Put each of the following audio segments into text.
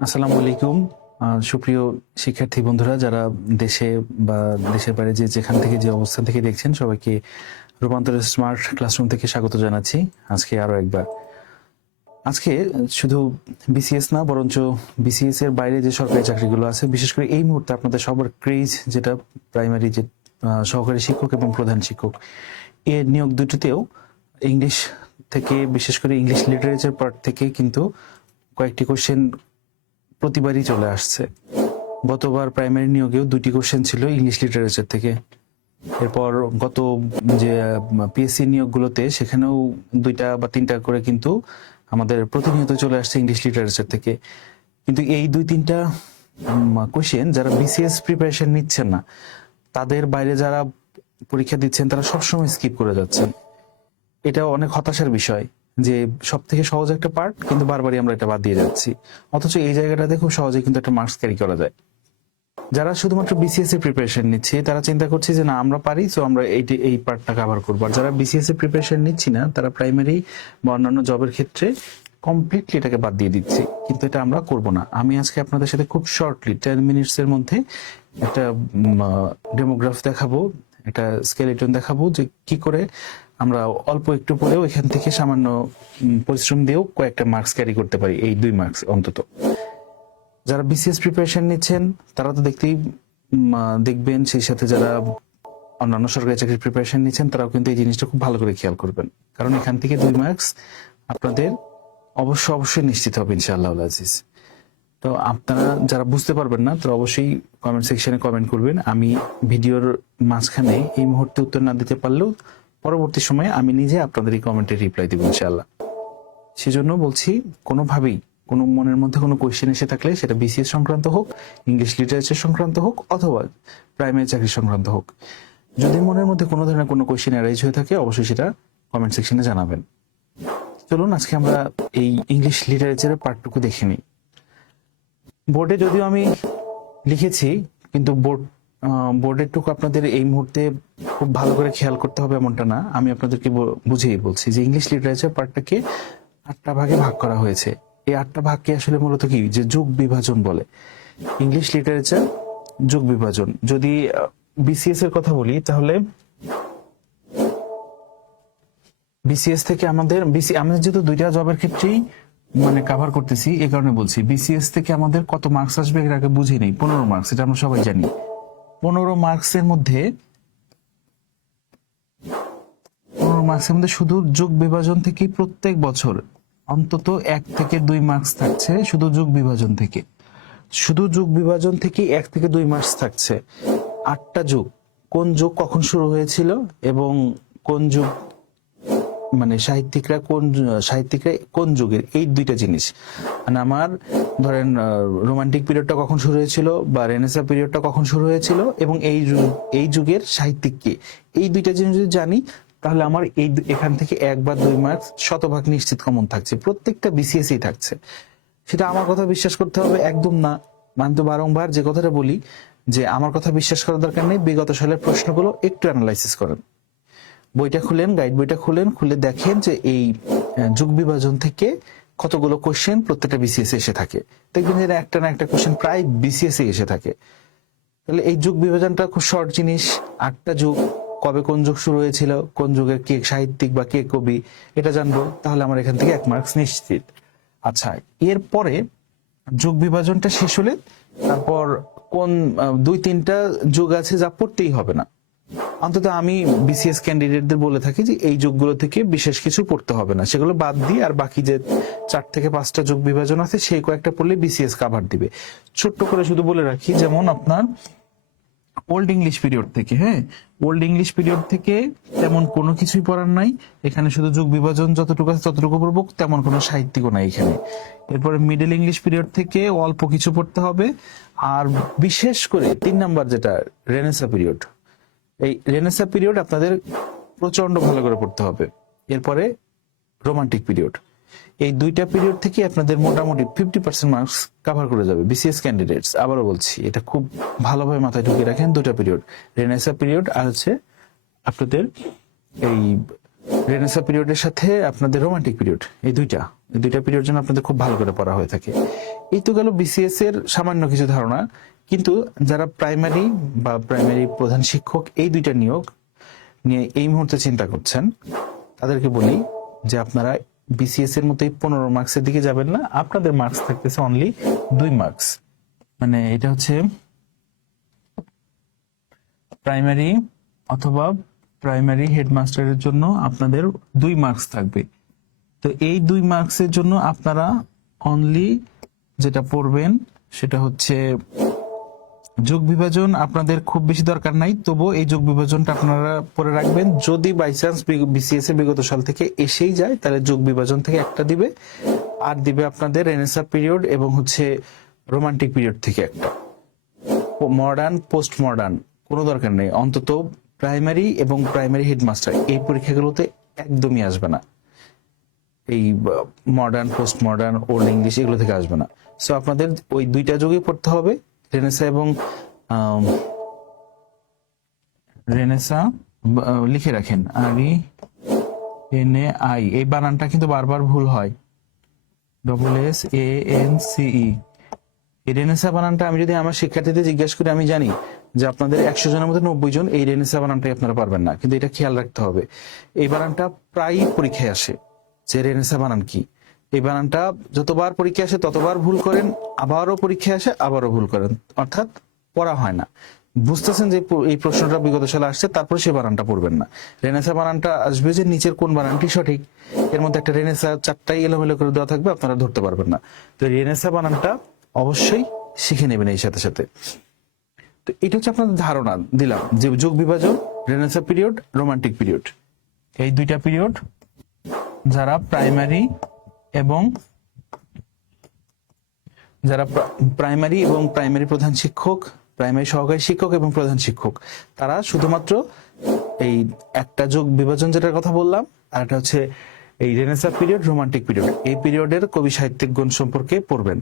আসসালামু আলাইকুম। সুপ্রিয় শিক্ষার্থী বন্ধুরা, যারা দেশে বা দেশের বাইরে যেখান থেকে যে অবস্থান থেকে দেখছেন, সবাইকে রূপান্তরের স্মার্ট ক্লাসরুম থেকে স্বাগত জানাচ্ছি। আজকে আরো একবার আজকে শুধু বিসিএস না, বরঞ্চ বিসিএস এর বাইরে যে সরকারি চাকরিগুলো আছে, বিশেষ করে এই মুহূর্তে আপনাদের সবার ক্রেজ যেটা প্রাইমারি যে সহকারী শিক্ষক এবং প্রধান শিক্ষক, এর নিয়োগ দুটিতেও ইংলিশ থেকে, বিশেষ করে ইংলিশ লিটারেচার পার্ট থেকে কিন্তু কয়েকটি কোশ্চেন প্রতিবারই চলে আসছে। গতবার প্রাইমারি নিয়োগেও দুটি কোশ্চেন ছিল ইংলিশ লিটারেচার থেকে। এরপর গত যে পিএসসি নিয়োগগুলোতে সেখানেও দুইটা বা তিনটা করে কিন্তু আমাদের প্রতিনিয়ত চলে আসছে ইংলিশ লিটারেচার থেকে। কিন্তু এই দুই তিনটা কোশ্চেন যারা বিসিএস প্রিপারেশন নিচ্ছেন না, তাদের বাইরে যারা পরীক্ষা দিচ্ছেন, তারা সবসময় স্কিপ করে যাচ্ছেন। এটা অনেক হতাশার বিষয় যে সব থেকে সহজ একটা পার্ট, কিন্তু বারবারই আমরা এটা বাদ দিয়ে যাচ্ছি। অথচ এই জায়গাটাতে খুব সহজে কিন্তু একটা মার্কস ক্যারি করা যায়। যারা শুধুমাত্র বিসিএস এর প্রিপারেশন নিচ্ছে, তারা চিন্তা করছে যে না, আমরা পারি, সো আমরা এই পার্টটা কভার করবো। আর যারা বিসিএস এর প্রিপারেশন নিচ্ছি না, তারা প্রাইমারি বা অন্যান্য জবের ক্ষেত্রে কমপ্লিটলি এটাকে বাদ দিয়ে দিচ্ছি। কিন্তু এটা আমরা করব না। আমি আজকে আপনাদের সাথে খুব শর্টলি 10 মিনিটস এর মধ্যে একটা ডেমোগ্রাফ দেখাবো, একটা স্কেলেটন দেখাবো যে কি করে আমরা অল্প একটু পরেও এখান থেকে সামান্য পরিশ্রম দিয়েও কয়েকটা মার্কস ক্যারি করতে পারি, এই 2 মার্কস অন্তত। যারা বিসিএস প্রিপারেশন নিচ্ছেন তারা তো দেখবেন, সেই সাথে যারা অন্যান্য সরকারি চাকরির প্রিপারেশন নিচ্ছেন তারাও কিন্তু এই জিনিসটা খুব ভালো করে খেয়াল করবেন, কারণ এখান থেকে 2 মার্কস আপনাদের অবশ্যই নিশ্চিত হবে ইনশাআল্লাহ আজিজ। তো আপনারা যারা বুঝতে পারবেন না, তারা অবশ্যই কমেন্ট সেকশনে কমেন্ট করবেন। আমি ভিডিওর মাঝখানে এই মুহূর্তে উত্তর না দিতে পারলেও পরবর্তী সময়ে আমি নিজে আপনাদের এই কমেন্টে রিপ্লাই দেব ইনশাআল্লাহ। সেজন্য বলছি, কোনোভাবেই কোনো মনের মধ্যে কোনো কোয়েশ্চেন এসে থাকলে, সেটা বিসিএস সংক্রান্ত হোক, ইংলিশ লিটারেচার সংক্রান্ত হোক, অথবা প্রাইমারি চাকরি সংক্রান্ত হোক, যদি মনের মধ্যে কোনো ধরনের কোনো কোয়েশ্চেন অ্যারাইজ হয়ে থাকে, অবশ্যই সেটা কমেন্ট সেকশনে জানাবেন। চলুন আজকে আমরা এই ইংলিশ লিটারেচারের পার্টটুকু দেখে নিই। বোর্ডে যদিও আমি লিখেছি, কিন্তু বোর্ডের টুকু আপনাদের এই মুহূর্তে খুব ভালো করে খেয়াল করতে হবে এমনটা না। আমি আপনাদেরকে বুঝিয়ে বলছি যে ইংলিশ লিটারেচার পার্টটাকে 8টা ভাগে ভাগ করা হয়েছে। এই 8টা ভাগকে আসলে মূলত কি, যে যুগ বিভাজন বলে। ইংলিশ লিটারেচার যুগ বিভাজন। যদি বিসিএস এর কথা বলি, তাহলে বিসিএস থেকে আমাদের যেহেতু দুইটা জবের ক্ষেত্রেই কভার করতেছি, এই কারণে বলছি বিসিএস থেকে আমাদের কত মার্কস আসবে এর আগে বুঝি নেই। 15 মার্কস, এটা আমরা সবাই জানি। 15 মার্কসের মধ্যে শুধু যোগ বিভাজন থেকে প্রত্যেক বছর অন্তত 1 থেকে 2 মার্কস থাকছে। শুধু যোগ বিভাজন থেকে 1 থেকে 2 মার্কস থাকছে। 8টা যুগ, কোন যুগ কখন শুরু হয়েছিল এবং কোন যুগ, সাহিত্যিকরা কোন যুগের, এই দুইটা জিনিস। আমার ধরেন রোমান্টিক পিরিয়ডটা কখন শুরু হয়েছিল বা রেনেসাঁ পিরিয়ডটা কখন শুরু হয়েছিল এবং এই যুগের সাহিত্যিক কে, এই দুইটা জিনিস যদি জানি, তাহলে আমার এখান থেকে 1 বা 2 মার্কস শতভাগ নিশ্চিত কমন থাকছে। প্রত্যেকটা বিসিএসই থাকছে। সেটা আমার কথা বিশ্বাস করতে হবে একদম না। আমি তো বারংবার যে কথাটা বলি, যে আমার কথা বিশ্বাস করার দরকার নেই। বিগত সালের প্রশ্নগুলো একটু অ্যানালাইসিস করেন, বইটা খুলেন, গাইড বইটা খুলে দেখেন যে এই যুগ বিভাজন থেকে কতগুলো কোশ্চেন প্রত্যেকটা বিসিএস এসে থাকে। দেখবেন যে একটা না একটা কোশ্চেন প্রায় বিসিএস এসে থাকে। তাহলে এই যুগ বিভাজনটা খুব শর্ট জিনিস। 8টা যুগ, কবে কোন যুগ শুরু হয়েছিল, কোন যুগের কে সাহিত্যিক বা কে কবি, এটা জানবো, তাহলে আমার এখান থেকে 1 মার্কস নিশ্চিত। আচ্ছা, এরপরে যুগ বিভাজনটা শেষ হলে তারপর কোন 2-3টা যুগ আছে যা পড়তেই হবে না। অন্তত আমি বিসিএস ক্যান্ডিডেটদের বলে থাকি যে এই যুগগুলো থেকে বিশেষ কিছু পড়তে হবে না, সেগুলো বাদ দিয়ে আর বাকি যে 4 থেকে 5টা যুগ বিভাজন আছে, সেই কয়েকটা পড়লে বিসিএস কভার দিবে। ছোট্ট করে শুধু বলে রাখি, যেমন আপনার ওল্ড ইংলিশ পিরিয়ড থেকে, ওল্ড ইংলিশ পিরিয়ড থেকে তেমন কোনো কিছুই পড়ার নাই। এখানে শুধু যুগ বিভাজন যতটুকু আছে ততটুকু পড়বো, তেমন কোনো সাহিত্যিকও নাই এখানে। এরপরে মিডল ইংলিশ পিরিয়ড থেকে অল্প কিছু পড়তে হবে। আর বিশেষ করে 3 নাম্বার যেটা রেনেসাঁ পিরিয়ড, এই রেনেসাঁ পিরিয়ড আপনাদের প্রচন্ড ভালো করে পড়তে হবে। এরপরে রোমান্টিক পিরিয়ড, এই দুইটা পিরিয়ড থেকে আপনাদের মোটামুটি 50% মার্কস কভার করে যাবে বিসিএস ক্যান্ডিডেটস। আবারও বলছি, এটা খুব ভালোভাবে মাথায় ঢুকিয়ে রাখেন। দুটা পিরিয়ড, রেনেসাঁ পিরিয়ড আর হচ্ছে আপনাদের এই রেনেসা পিরিয়ডের সাথে আপনাদের রোমান্টিক পিরিয়ড, এই দুইটা পিরিয়ড যেন আপনাদের খুব ভালো করে পড়া হয়ে থাকে। এই তো গেল বিসিএস এর সামান্য কিছু ধারণা। কিন্তু যারা প্রাইমারি বা প্রাইমারি প্রধান শিক্ষক এই দুইটা নিয়োগ নিয়ে এই মুহূর্তে চিন্তা করছেন, তাদেরকে বলি যে আপনারা বিসিএস এর মতোই 15 মার্কসের দিকে যাবেন না। আপনাদের মার্কস থাকতেছে অনলি 2 মার্কস। মানে এটা হচ্ছে প্রাইমারি অথবা প্রাইমারি হেডমাস্টারের জন্য আপনাদের 2 মার্কস থাকবে। তো এই 2 মার্কসের জন্য আপনারা অনলি যেটা পড়বেন সেটা হচ্ছে যোগ বিভাজন। আপনাদের খুব বেশি দরকার নাই, তবুও এই যোগ বিভাজনটা আপনারা পড়ে রাখবেন। যদি বাই চান্স বিসিএস এর বিগত সাল থেকে এসেই যায়, তাহলে যোগ বিভাজন থেকে একটা দিবে, আর দিবে আপনাদের রেনেসা পিরিয়ড এবং হচ্ছে রোমান্টিক পিরিয়ড থেকে একটা। মডার্ন পোস্ট মডার্ন কোনো দরকার নেই, অন্তত প্রাইমারি এবং প্রাইমারি হেডমাস্টার এই পরীক্ষাগুলোতে একদমই আসবে না। এই modern post modern old English এগুলো থেকে আসবে না। সো আপনাদের ওই দুইটা যুগই পড়তে হবে, রেনেসা এবং রেনেসা। লিখে রাখেন RENAI, এই বানানটা কিন্তু বারবার ভুল হয়, SSANCE। এই রেনেসা বানানটা আমি যদি আমার শিক্ষার্থীদের জিজ্ঞেস করি, আমি জানি যে আপনাদের 100 জনের মধ্যে 90 জন এই রেনেসা বানানটাই আপনারা পারবেন না, কিন্তু এটা খেয়াল রাখতে হবে। এই বানানটা প্রায় পরীক্ষায় আসে যে রেনেসা বানান কি। এই বানানটা যতবার পরীক্ষা আসে ততবার ভুল করেন, আবারও পরীক্ষা আসে আবারও ভুল করেন, অর্থাৎ পড়া হয় না। বুঝতেছেন যে এই প্রশ্নটা বিগত সালে আসছে, তারপরে সে বানানটা পড়বেন না। রেনেসা বানানটা আসবে যে নিচের কোন বানানটি সঠিক, এর মধ্যে একটা রেনেসা 4টাই এলোমেলো করে দেওয়া থাকবে, আপনারা ধরতে পারবেন না। তো রেনেসা বানানটা অবশ্যই শিখে নেবেন এই সাথে সাথে। তো এটা হচ্ছে আপনাদের ধারণা দিলাম যে যোগ বিভাজন, রেনেসা পিরিয়ড, রোমান্টিক পিরিয়ড, এই দুইটা পিরিয়ড যারা প্রাইমারি এবং প্রাইমারি প্রধান শিক্ষক, প্রাইমারি সহকারী শিক্ষক এবং প্রধান শিক্ষক, তারা শুধুমাত্র এই একটা যোগ বিভাজন যেটার কথা বললাম, আর একটা হচ্ছে এই রেনেসা পিরিয়ড, রোমান্টিক পিরিয়ড, এই পিরিয়ডের কবি সাহিত্যিক গুণ সম্পর্কে পড়বেন।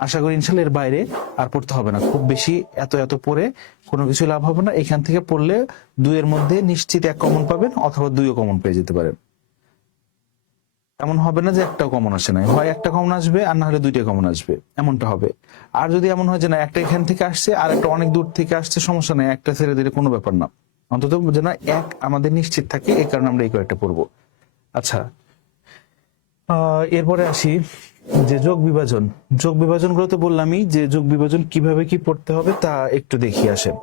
আশা করি ইনশাল্লাহ এর বাইরে আর পড়তে হবে না। খুব বেশি এত পড়ে কোনো কিছু লাভ হবে না। এখান থেকে পড়লে 2 এর মধ্যে নিশ্চিত 1 কমন পাবেন, অথবা 2ও কমন পেয়ে যেতে পারেন। এমন হবে না যে একটাও কমন আসে না, হয় একটা কমন আসবে আর না হলে 2টা কমন আসবে, এমনটা হবে। আর যদি এমন হয় যে না একটা এখান থেকে আসছে আর একটা অনেক দূর থেকে আসছে, সমস্যা নেই, একটা ছেড়ে দিলে কোনো ব্যাপার না, অন্তত যেন 1 আমাদের নিশ্চিত থাকে, এই কারণে আমরা এই কয়েকটা পড়বো। আচ্ছা, এরপরে আসি যে যোগ বিভাজন গুলো তো বললামই যে যোগ বিভাজন কিভাবে কি পড়তে হবে তা একটু দেখিয়ে আসেন।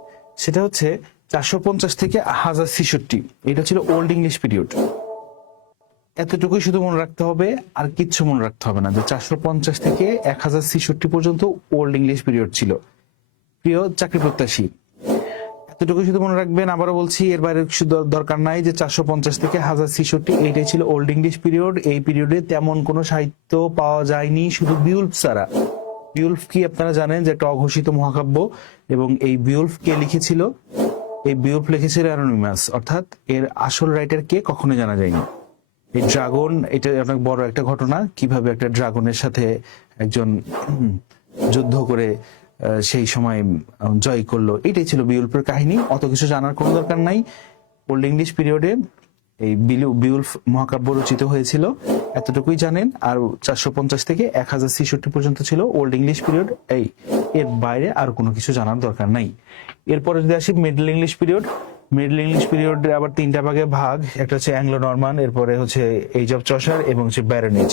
সেটা হচ্ছে 450 থেকে 1066, এটা ছিল ওল্ড ইংলিশ পিরিয়ড। এতটুকুই শুধু মনে রাখতে হবে, আর কিচ্ছু মনে রাখতে হবে না, যে 450 থেকে 1066 পর্যন্ত ওল্ড ইংলিশ পিরিয়ড ছিল। প্রিয় চাকরি প্রত্যাশী, এতটুকু শুধু মনে রাখবেন। আবারও বলছি, এর বাইরে শুধু দরকার নাই যে 450 থেকে 1066 এইটাই ছিল ওল্ড ইংলিশ পিরিয়ড। এই পিরিয়ডে তেমন কোনো সাহিত্য পাওয়া যায়নি, শুধু বিউল্ফ ছাড়া। বিউল্ফ কি আপনারা জানেন যে একটা অঘোষিত মহাকাব্য, এবং এই বিউল্ফ কে লিখেছিল? এই বিউল্ফ লিখেছিল অ্যানোনিমাস, অর্থাৎ এর আসল রাইটার কে কখনো জানা যায়নি। এই ড্রাগন, এটা অনেক বড় একটা ঘটনা, কিভাবে একটা ড্রাগনের সাথে একজন যুদ্ধ করে সেই সময় জয় করলো, এটাই ছিল বিউল্ফের কাহিনী। অত কিছু জানার কোনো দরকার নাই। ওল্ড ইংলিশ পিরিয়ডে এই বিউল্ফ মহাকাব্য রচিত হয়েছিল, এতটুকুই জানেন। আর 450 থেকে 1066 পর্যন্ত ছিল ওল্ড ইংলিশ পিরিয়ড। এর বাইরে আর কোনো কিছু জানার দরকার নাই। এরপরে যদি আসি middle English period, middle English period আবার 3টা ভাগে ভাগ, একটা হচ্ছে অ্যাংলো নরমান, এরপরে হচ্ছে এজ অফ চসার এবং হচ্ছে ব্যারন এজ।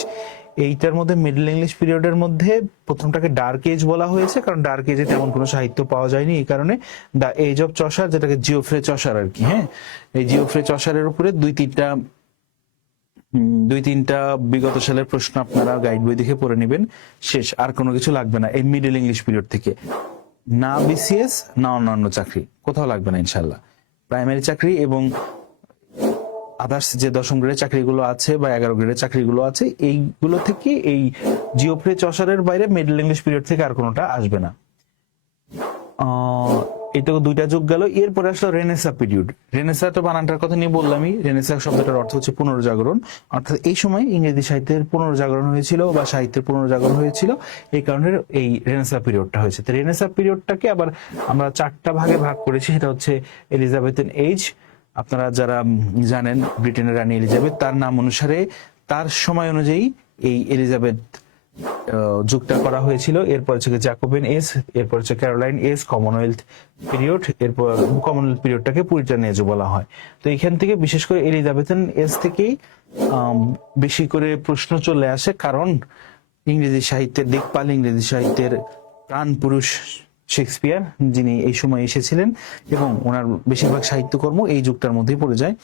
এইটার মধ্যে মিডল ইংলিশ পিরিয়ডের মধ্যে প্রথমটাকে ডার্ক এজ বলা হয়েছে, কারণ ডার্ক এজে তেমন কোনো সাহিত্য পাওয়া যায়নি, এই কারণে দ্য এজ অফ চসার, যেটাকে জিওফ্রে চসার আর কি, হ্যাঁ, এই জিওফ্রে চসারের উপরে দুই তিনটা বিগত সালের প্রশ্ন আপনারা গাইড বই দেখে পড়ে নেবেন, শেষ। আর কোনো কিছু লাগবে না এই মিডল ইংলিশ পিরিয়ড থেকে, না বিসিএস না অন্যান্য চাকরি, কোথাও লাগবে না ইনশাল্লাহ। প্রাইমারি চাকরি এবং আদার্স যে 10ম গ্রেডের চাকরিগুলো আছে বা 11 গ্রেডের চাকরিগুলো আছে, এইগুলো থেকে এই জিওফ্রে চসারের বাইরে মিডল ইংলিশ পিরিয়ড থেকে আর কোনোটা আসবে না। এটা 2টা যুগ গেল। এরপরে আসলো রেনেসা পিরিয়ড। রেনেসা তো বানানটার কথা নিয়ে বললামই। রেনেসা শব্দটার অর্থ হচ্ছে পুনর্জাগরণ, অর্থাৎ এই সময় ইংরেজি সাহিত্যের পুনর্জাগরণ হয়েছিল বা সাহিত্যের পুনর্জাগরণ হয়েছিল, এই কারণে এই রেনেসা পিরিয়ডটা হয়েছে। তো রেনেসা পিরিয়ডটাকে আবার আমরা 4টা ভাগে ভাগ করেছি, সেটা হচ্ছে এলিজাবেথিয়ান এজ, আপনারা যারা জানেন ব্রিটেনের রানী এলিজাবেথ, তার নাম অনুসারে তার সময় অনুযায়ী এই এলিজাবেথ যুগটা করা হয়েছিল। এরপর হচ্ছে জ্যাকোবিন এজ, এরপর হচ্ছে ক্যারোলাইন এজ, কমনওয়েলথ পিরিয়ড, এরপর কমনওয়েলথ পিরিয়ডটাকে পুরিটান এজ বলা হয়। তো এখান থেকে বিশেষ করে এলিজাবেথান এজ থেকেই বেশি করে প্রশ্ন চলে আসে, কারণ ইংরেজি সাহিত্যের দিকপাল, ইংরেজি সাহিত্যের প্রাণ পুরুষ শেক্সপিয়ার, যিনি এই সময় এসেছিলেন, এবং ওনার বেশিরভাগ সাহিত্যকর্ম এই যুগটার মধ্যেই পড়ে যায়।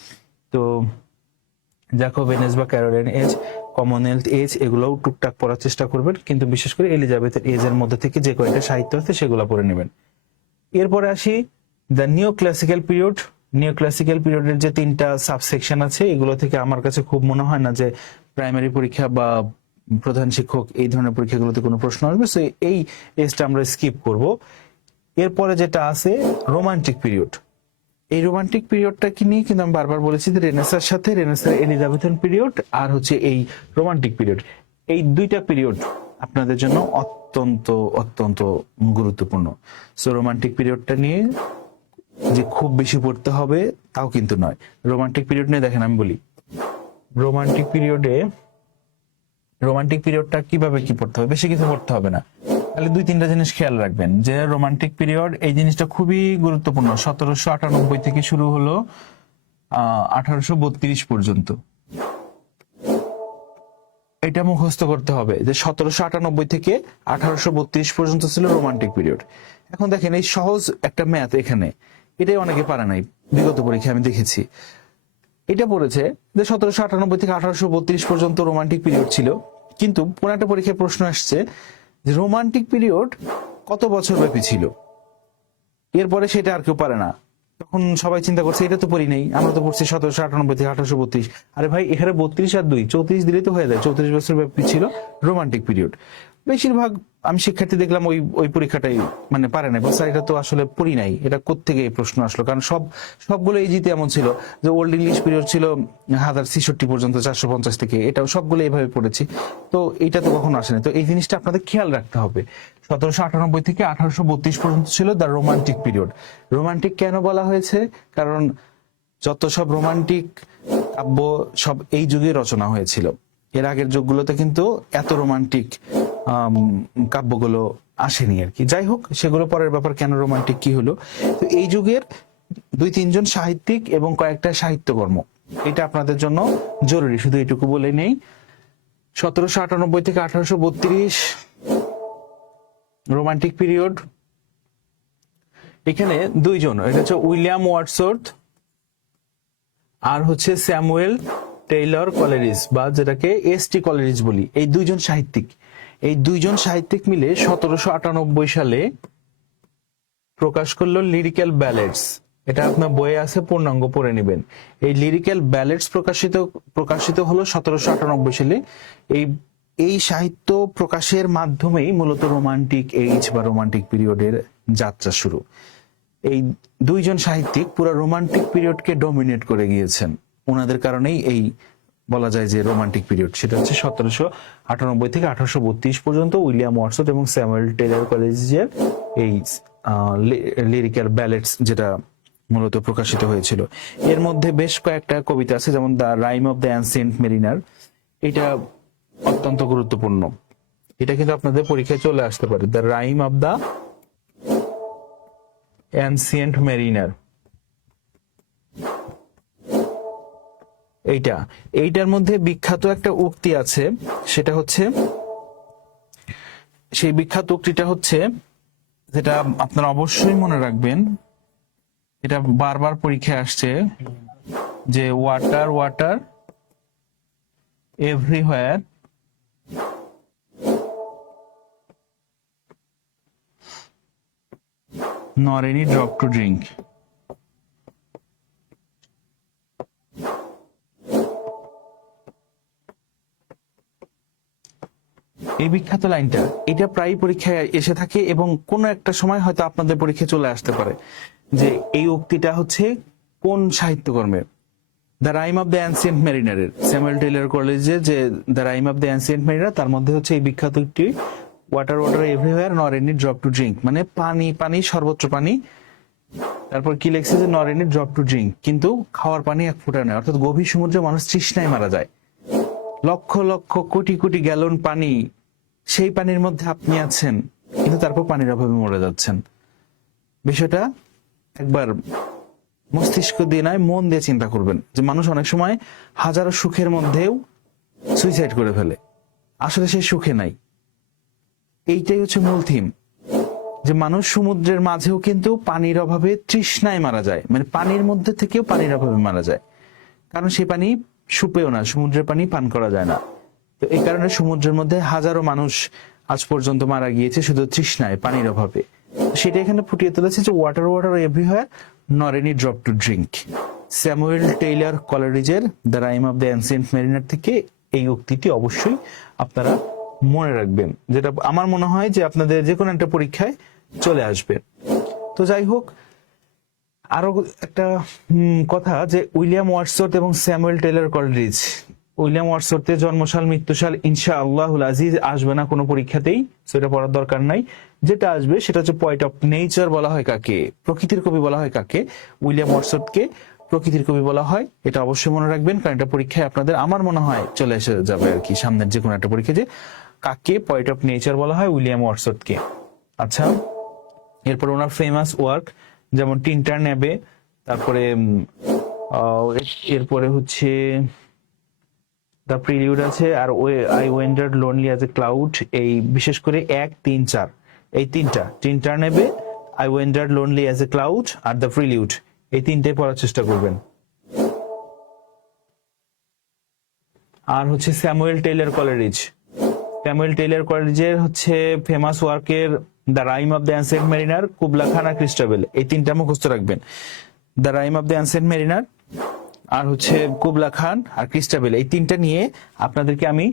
তো জ্যাকোবিন এজ বা ক্যারোলাইন এজ, কমনওয়েলথ এজ, এগুলোও টুকটাক পড়ার চেষ্টা করবেন, কিন্তু বিশেষ করে এলিজাবেথের এজের মধ্যে থেকে যে কয়েকটা সাহিত্য আছে সেগুলো পড়ে নেবেন। এরপরে আসি দ্য নিও ক্লাসিক্যাল পিরিয়ড। নিও ক্লাসিক্যাল পিরিয়ডের যে 3টা সাবসেকশন আছে, এগুলো থেকে আমার কাছে খুব মনে হয় না যে প্রাইমারি পরীক্ষা বা প্রধান শিক্ষক এই ধরনের পরীক্ষাগুলোতে কোনো প্রশ্ন আসবে, সো এই এজটা আমরা স্কিপ করব। এরপরে যেটা আছে রোমান্টিক পিরিয়ড। এই রোমান্টিক পিরিয়ডটা কি নিয়ে কিন্তু আমি বারবার বলেছি যে রেনেসার সাথে রেনেসার এলিজাবেথান পিরিয়ড আর হচ্ছে এই রোমান্টিক পিরিয়ড, এই 2টা পিরিয়ড আপনাদের জন্য অত্যন্ত অত্যন্ত গুরুত্বপূর্ণ। সো রোমান্টিক পিরিয়ডটা নিয়ে যে খুব বেশি পড়তে হবে তাও কিন্তু নয়। রোমান্টিক পিরিয়ড নিয়ে দেখেন, আমি বলি রোমান্টিক পিরিয়ডটা কিভাবে কি পড়তে হবে, বেশি কিছু পড়তে হবে না, তাহলে 2-3টা জিনিস খেয়াল রাখবেন। যে রোমান্টিক পিরিয়ড, এই জিনিসটা খুবই গুরুত্বপূর্ণ। 1798 থেকে শুরু হলো 1832 পর্যন্ত, এটা মুখস্থ করতে হবে যে 1798 থেকে 1832 পর্যন্ত ছিল রোমান্টিক পিরিয়ড। এখন দেখেন এই সহজ একটা ম্যাথ এখানে, এটাই অনেকে পারে নাই, বিগত পরীক্ষায় আমি দেখেছি। এটা পড়েছে যে 1798 থেকে 1832 পর্যন্ত রোমান্টিক পিরিয়ড ছিল, কিন্তু কোন একটা পরীক্ষায় প্রশ্ন আসছে যে রোমান্টিক পিরিয়ড কত বছর ব্যাপী ছিল, এরপরে সেটা আর কেউ পারে না। তখন সবাই চিন্তা করছে এটা তো পড়ি নেই, আমরা তো পড়ছি 1798 থেকে 1832। আরে ভাই, এখানে 32 আর 2 34 দিলে তো হয়ে যায়। 34 বছর ব্যাপী ছিল রোমান্টিক পিরিয়ড। বেশিরভাগ আমি শিক্ষার্থী দেখলাম ওই পরীক্ষাটাই মানে পারে না, স্যার এটা তো আসলে পড়ি নাই, এটা কোত্থেকে এই প্রশ্ন আসলো, কারণ সবগুলো ইজিতে এমন ছিল যে ওল্ড ইংলিশ পিরিয়ড ছিল 1066 পর্যন্ত, 450 থেকে, এটাও সবগুলো এইভাবে পড়েছি, তো এটা তো কখনো আসেনি। তো এই জিনিসটা আপনাদের খেয়াল রাখতে হবে। 1798 থেকে 1832 পর্যন্ত ছিল দ্য রোমান্টিক পিরিয়ড। রোমান্টিক কেন বলা হয়েছে? কারণ যত সব রোমান্টিক কাব্য সব এই যুগে রচনা হয়েছিল। এর আগের যুগগুলোতে কিন্তু এত রোমান্টিক কাব্যগুলো আসেনি আর কি। যাই হোক, সেগুলো পরের ব্যাপার, কেন রোমান্টিক কি হলো। তো এই যুগের 2-3 জন সাহিত্যিক এবং কয়েকটা সাহিত্যকর্ম, এটা আপনাদের জন্য জরুরি, শুধু এটুকু বলে নেই। 1798 থেকে 1832 রোমান্টিক পিরিয়ড। এখানে 2 জন, এটা হচ্ছে উইলিয়াম ওয়ার্ডসওয়ার্থ আর হচ্ছে স্যামুয়েল টেইলর কলেরিজ, বা যেটাকে এস.টি. কলেরিজ বলি। এই 2 জন সাহিত্যিক মিলে 1798 সালে প্রকাশ করলো লিরিক্যাল ব্যালেডস। এটা আপনার বইয়ে আছে, পূর্ণাঙ্গ পড়ে নেবেন। এই লিরিক্যাল ব্যালেডস প্রকাশিত হলো 1798 সালে। এই সাহিত্য প্রকাশের মাধ্যমেই মূলত রোমান্টিক এজ বা রোমান্টিক পিরিয়ডের যাত্রা শুরু। এই 2 জন সাহিত্যিক পুরো রোমান্টিক পিরিয়ডকে ডমিনেট করে গিয়েছেন, ওনাদের কারণেই এই বলা যায় যে রোমান্টিক পিরিয়ড। সেটা হচ্ছে 1798 থেকে 1832 পর্যন্ত উইলিয়াম ওয়ার্ডসওয়ার্থ এবং স্যামুয়েল টেইলর কলেরিজের এই লিরিক্যাল ব্যালেডস, যেটা মূলত প্রকাশিত হয়েছিল। এর মধ্যে বেশ কয়েকটা কবিতা আছে, যেমন the rhyme of the ancient Mariner. এটা অত্যন্ত গুরুত্বপূর্ণ, এটা কিন্তু আপনাদের পরীক্ষায় চলে আসতে পারে। The rhyme of the ancient Mariner, এইটার মধ্যে বিখ্যাত একটা উক্তি আছে, সেটা হচ্ছে, সেই বিখ্যাত উক্তিটা হচ্ছে, যেটা আপনারা অবশ্যই মনে রাখবেন, এটা বারবার পরীক্ষায় আসছে, যে water water everywhere nor any drop to drink. এই বিখ্যাত লাইনটা, এটা প্রায় পরীক্ষায় এসে থাকে এবং কোনো একটা সময় হয়তো আপনাদের পরীক্ষায় চলে আসতে পারে যে এই উক্তিটা হচ্ছে কোন সাহিত্যকর্মের। The rhyme of the ancient মেরিনারের, স্যামুয়েল টেইলর কলেজের যে the rhyme of the ancient mariner, তার মধ্যে হচ্ছে এই বিখ্যাত উক্তি, water water everywhere nor any drop to drink, মানে পানি পানি, সর্বত্র পানি, তারপর কি লেখছে যে not any drop to drink, কিন্তু খাওয়ার পানি এক ফোঁটা নয়। অর্থাৎ গভীর সমুদ্রে মানুষ তৃষ্ণায় মারা যায়, লক্ষ লক্ষ কোটি কোটি গ্যালন পানি, সেই পানির মধ্যে আপনি আছেন কিন্তু তারপর পানির অভাবে মরে যাচ্ছেন। বিষয়টা একবার মস্তিষ্ক দিয়ে নয়, মন দিয়ে চিন্তা করবেন যে মানুষ অনেক সময় হাজারো সুখের মধ্যেও সুইসাইড করে ফেলে, আসলে সে সুখে নাই। এইটাই হচ্ছে মূল থিম, যে মানুষ সমুদ্রের মাঝেও কিন্তু পানির অভাবে তৃষ্ণায় মারা যায়, মানে পানির মধ্যে থেকেও পানির অভাবে মারা যায়, কারণ সেই পানি সুপেও না, সমুদ্রের পানি পান করা যায় না। তো এই কারণে সমুদ্রের মধ্যে হাজারো মানুষ আজ পর্যন্ত মারা গিয়েছে শুধু তৃষ্ণায়, পানির অভাবে। সেটা এখানে ফুটিয়ে তুলেছে যে water water everywhere, not any drop to drink. Samuel Taylor কলারিজের the rhyme of the ancient mariner থেকে এই উক্তিটি অবশ্যই আপনারা মনে রাখবেন, যেটা আমার মনে হয় যে আপনাদের যে কোনো একটা পরীক্ষায় চলে আসবে। তো যাই হোক, আরো একটা কথা, যে উইলিয়াম ওয়ার্ডসওয়ার্থ এবং স্যামুয়েল টেইলর কলারিজ, উইলিয়াম ওয়ার্ডসওয়ার্থের জন্মসাল মৃত্যুসাল ইনশাআল্লাহুল আজিজ আসবে না কোনো পরীক্ষাতেই, সেটা পড়ার দরকার নাই। যেটা আসবে সেটা হচ্ছে পয়েন্ট অফ নেচার বলা হয় কাকে, প্রকৃতির কবি বলা হয় কাকে, উইলিয়াম ওয়ার্ডসওয়ার্থকে প্রকৃতির কবি বলা হয়। এটা অবশ্যই মনে রাখবেন, কারণ এটা পরীক্ষায় আপনাদের আমার মনে হয় চলে এসে যাবে আর কি, সামনের যে কোনো একটা পরীক্ষা, যে কাকে পয়েন্ট অফ নেচার বলা হয়, উইলিয়াম ওয়ার্ডসওয়ার্থকে। আচ্ছা, এরপর ওনার ফেমাস ওয়ার্ক যেমন টিন্টার নেবে, তারপরে এরপরে হচ্ছে দ্য প্রিলিউড আছে, আর I wandered lonely as a cloud, এই বিশেষ করে 1, 3, 4 এই তিনটা, টিন্টার নেবে, I wandered lonely as a cloud আর দ্য প্রিলিউড, এই তিনটাই পড়ার চেষ্টা করবেন। আর হচ্ছে Samuel Taylor Coleridge, Samuel Taylor কলারিজের হচ্ছে ফেমাস ওয়ার্কের the rhyme of the ancient mariner, Kubla Khan আর ক্রিস্টাবেল, এই তিনটা মুখস্থ রাখবেন। The rhyme of the ancient mariner, আর হচ্ছে কুবলা খান আর ক্রিস্টাবেল, এই তিনটা নিয়ে আপনাদেরকে আমি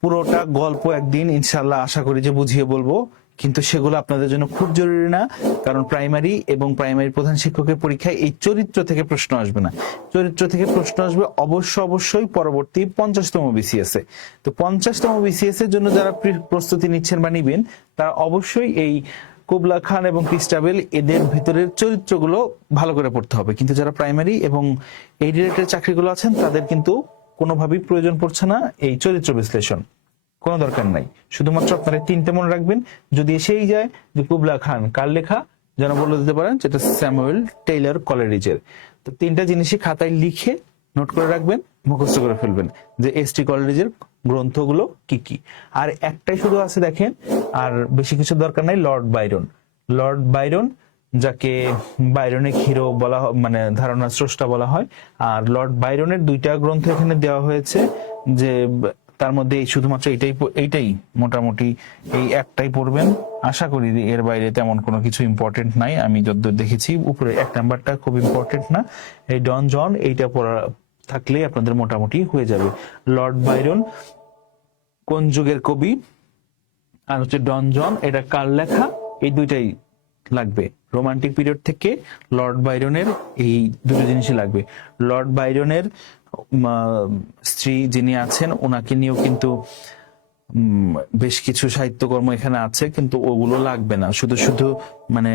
পুরোটা গল্প একদিন ইনশাল্লাহ আশা করি যে বুঝিয়ে বলবো, কিন্তু সেগুলো আপনাদের জন্য খুব জরুরি না, কারণ প্রাইমারি এবং প্রাইমারি প্রধান শিক্ষকের পরীক্ষায় এই চরিত্র থেকে প্রশ্ন আসবে না। চরিত্র থেকে প্রশ্ন আসবে অবশ্যই পরবর্তী 50তম বিসিএস এ। তো 50তম বিসিএস এর জন্য যারা প্রস্তুতি নিচ্ছেন বা নিবেন, তারা অবশ্যই এই কুবলা খান এবং ক্রিস্টাবেল এদের ভিতরের চরিত্রগুলো ভালো করে পড়তে হবে। কিন্তু যারা প্রাইমারি এবং এই রিলেটেড চাকরিগুলো আছেন, তাদের কিন্তু কোনোভাবেই প্রয়োজন পড়ছে না এই চরিত্র বিশ্লেষণ, কোনো দরকার নাই। শুধুমাত্র আপনারা তিনটে মনে রাখবেন, যদি এসেই যায় যে কুবলা খান কার লেখা, যেন বলে দিতে পারেন যেটা স্যামুয়েল টেইলর কলারিজের। তো তিনটা জিনিসই খাতায় লিখে নোট করে রাখবেন, মুখস্থ করে ফেলবেন যে এসটি কলারিজের গ্রন্থগুলো কি কি। আর একটাই শুধু আছে দেখেন, আর বেশি কিছু দরকার নাই, লর্ড বাইরন। লর্ড বাইরন, যাকে বাইরনিক হিরো বলা হয়, মানে ধারণার স্রষ্টা বলা হয়। আর লর্ড বাইরনের 2টা গ্রন্থ এখানে দেওয়া হয়েছে, যে তার মধ্যে শুধুমাত্র এইটাই মোটামুটি এই একটাই পড়বেন। আশা করি এর বাইরে তেমন কোনো কিছু ইম্পর্টেন্ট নাই, আমি যতদূর দেখেছি। উপরে 1 নাম্বারটা খুব ইম্পর্টেন্ট না, এই ডন জন এইটা পড়া থাকলে আপনাদের মোটামুটি হয়ে যাবে। লর্ড বাইরন কোন যুগের কবি, আর হচ্ছে ডন জন এটা কার লেখা, এই দুইটাই লাগবে। রোমান্টিক পিরিয়ড থেকে লর্ড বাইরনের এই দুটো জিনিসই লাগবে। লর্ড বাইরনের স্ত্রী যিনি আছেন, ওনাকে নিয়েও কিন্তু বেশ কিছু সাহিত্যকর্ম এখানে আছে, কিন্তু ওগুলো লাগবে না। শুধু শুধু মানে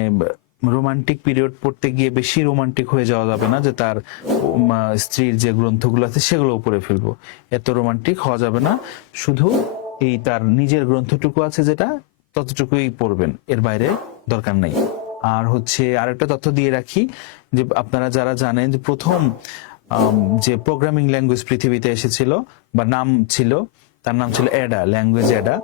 রোমান্টিক পিরিয়ড পড়তে গিয়ে বেশি রোমান্টিক হয়ে যাওয়া যাবে না, যে তার স্ত্রীর যে গ্রন্থগুলো আছে সেগুলো উপরে ফেলবো, এত রোমান্টিক হওয়া যাবে না। শুধু এই তার নিজের গ্রন্থটুকু আছে যেটা, ততটুকুই পড়বেন, এর বাইরে দরকার নেই। আর হচ্ছে আরেকটা তথ্য দিয়ে রাখি, যে আপনারা যারা জানেন যে প্রথম যে প্রোগ্রামিং ল্যাঙ্গুয়েজ পৃথিবীতে এসেছিল বা নাম ছিল, তার নাম ছিল অ্যাডা, ল্যাঙ্গুয়েজ অ্যাডা।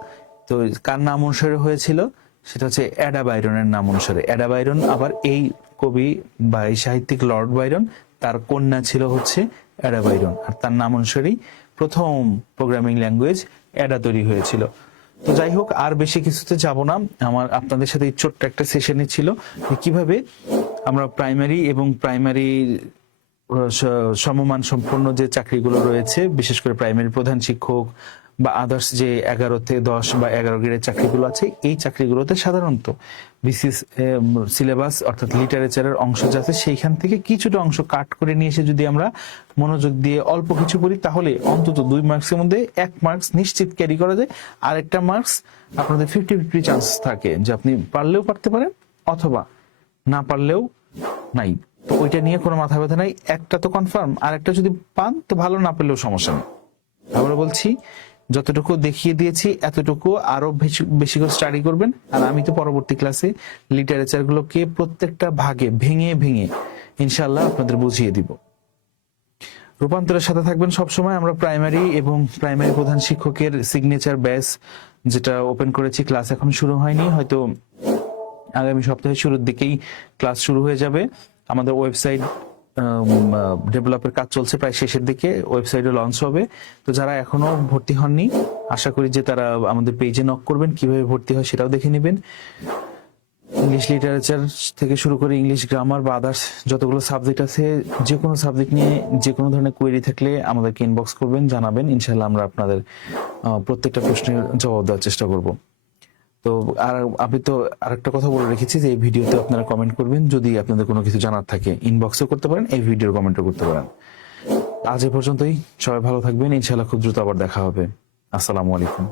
তো কার নাম অনুসারে হয়েছিল, সেটা হচ্ছে অ্যাডা বাইরনের নাম অনুসারে। অ্যাডা বাইরন আবার এই কবি বা এই সাহিত্যিক লর্ড বাইরন, তার কন্যা ছিল হচ্ছে অ্যাডা বাইরন, আর তার নাম অনুসারেই প্রথম প্রোগ্রামিং ল্যাঙ্গুয়েজ অ্যাডা তৈরি হয়েছিল। তো যাই হোক, আর বেশি কিছুতে যাব না। আমার আপনাদের সাথে এই ছোট্ট একটা সেশনে ছিল কিভাবে আমরা প্রাইমারি এবং প্রাইমারি সমমান সম্পন্ন যে চাকরিগুলো রয়েছে, বিশেষ করে প্রাইমারি প্রধান শিক্ষক বা আদার্স যে 11 থেকে 10 বা 11 গ্রেডের চাকরিগুলো আছে, এই চাকরিগুলোতে সাধারণত বিসিএস সিলেবাস অর্থাৎ লিটারেচারের অংশ যাচ্ছে, সেইখান থেকে কিছুটা অংশ কাট করে নিয়ে এসে যদি আমরা মনোযোগ দিয়ে অল্প কিছু করি, তাহলে অন্তত 2 মার্কসের মধ্যে 1 মার্কস নিশ্চিত ক্যারি করা যায়। আর একটা মার্কস আপনাদের 50-50 চান্স থাকে যে আপনি পারলেও পারতে পারেন, অথবা না পারলেও নাই, তো ওইটা নিয়ে কোনো মাথা ব্যথা নাই। একটা তো কনফার্ম, আর একটা যদি পান তো ভালো, না পেলেও সমস্যা নেই। আবার বলছি, যতটুকু দেখিয়ে দিয়েছি এতটুকু আরো বেশি বেশি করে স্টাডি করবেন। আর আমি তো পরবর্তী ক্লাসে লিটারেচার গুলোকে প্রত্যেকটা ভাগে ভেঙে ভেঙে ইনশাআল্লাহ আপনাদের বুঝিয়ে দিব। রূপান্তরের সাথে থাকবেন সবসময়। আমরা প্রাইমারি এবং প্রাইমারি প্রধান শিক্ষকের সিগনেচার ব্যাচ যেটা ওপেন করেছি, ক্লাস এখন শুরু হয়নি, হয়তো আগামী সপ্তাহের শুরুর দিকেই ক্লাস শুরু হয়ে যাবে। আমাদের ওয়েবসাইট ডেভেলপের কাজ চলছে, প্রায় শেষের দিকে ওয়েবসাইটে লঞ্চ হবে। তো যারা এখনো ভর্তি হননি, আশা করি যে তারা আমাদের পেজে নক করবেন, কিভাবে ভর্তি হয় সেটাও দেখে নেবেন। ইংলিশ লিটারেচার থেকে শুরু করে ইংলিশ গ্রামার বা আদার্স যতগুলো সাবজেক্ট আছে, যে কোনো সাবজেক্ট নিয়ে যে কোনো ধরনের কোয়েরি থাকলে আমাদেরকে ইনবক্স করবেন, জানাবেন। ইনশাল্লাহ আমরা আপনাদের প্রত্যেকটা প্রশ্নের জবাব দেওয়ার চেষ্টা করব। তো আর আমি তো আরেকটা কথা বলে রেখেছি যে এই ভিডিওতে আপনারা কমেন্ট করবেন, যদি আপনাদের কোনো কিছু জানার থাকে ইনবক্সও করতে পারেন, এই ভিডিওর কমেন্টও করতে পারেন। আজ এ পর্যন্তই, সবাই ভালো থাকবেন, ইনশাল্লাহ খুব দ্রুত আবার দেখা হবে। আসসালামু আলাইকুম।